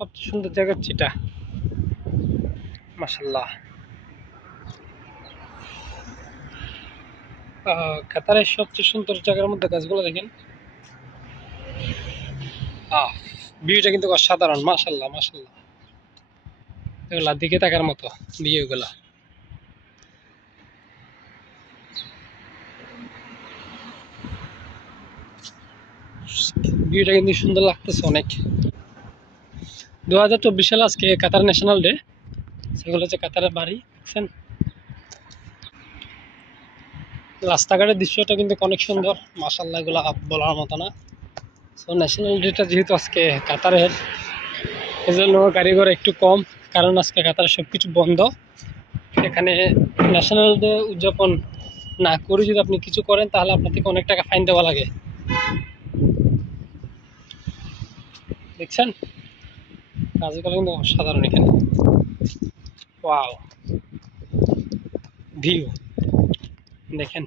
সবচেয়ে সুন্দর জায়গা হচ্ছে এটা, মাশাল্লাহ। কাতারের সবচেয়ে সুন্দর জায়গার মধ্যে গাছগুলো দেখেন, ভিউটা কিন্তু অসাধারণ, মাশাল্লাহ মাশাল্লাহ। এগুলা দিকে থাকার মতো ভিউগুলা। ভিউটা কিন্তু সুন্দর লাগতেছে অনেক। 2024 সালে আজকে কাতার ন্যাশনাল ডে। সেগুলো হচ্ছে কাতারের বাড়ি, দেখছেন। রাস্তাঘাটের দৃশ্যটা কিন্তু অনেক সুন্দর, মাশাল্লাহ, এগুলো বলার মতো না। সো ন্যাশনাল ডেটা যেহেতু আজকে কাতারের, এজন্য গাড়ি ঘোড়া একটু কম, কারণ আজকে কাতারে সব কিছু বন্ধ। এখানে ন্যাশনাল ডে উদযাপন না করে যদি আপনি কিছু করেন, তাহলে আপনার থেকে অনেক টাকা ফাইন দেওয়া লাগে, দেখছেন। কাজগুলো কিন্তু অসাধারণ এখানে। ওয়াও, ভিউ দেখেন।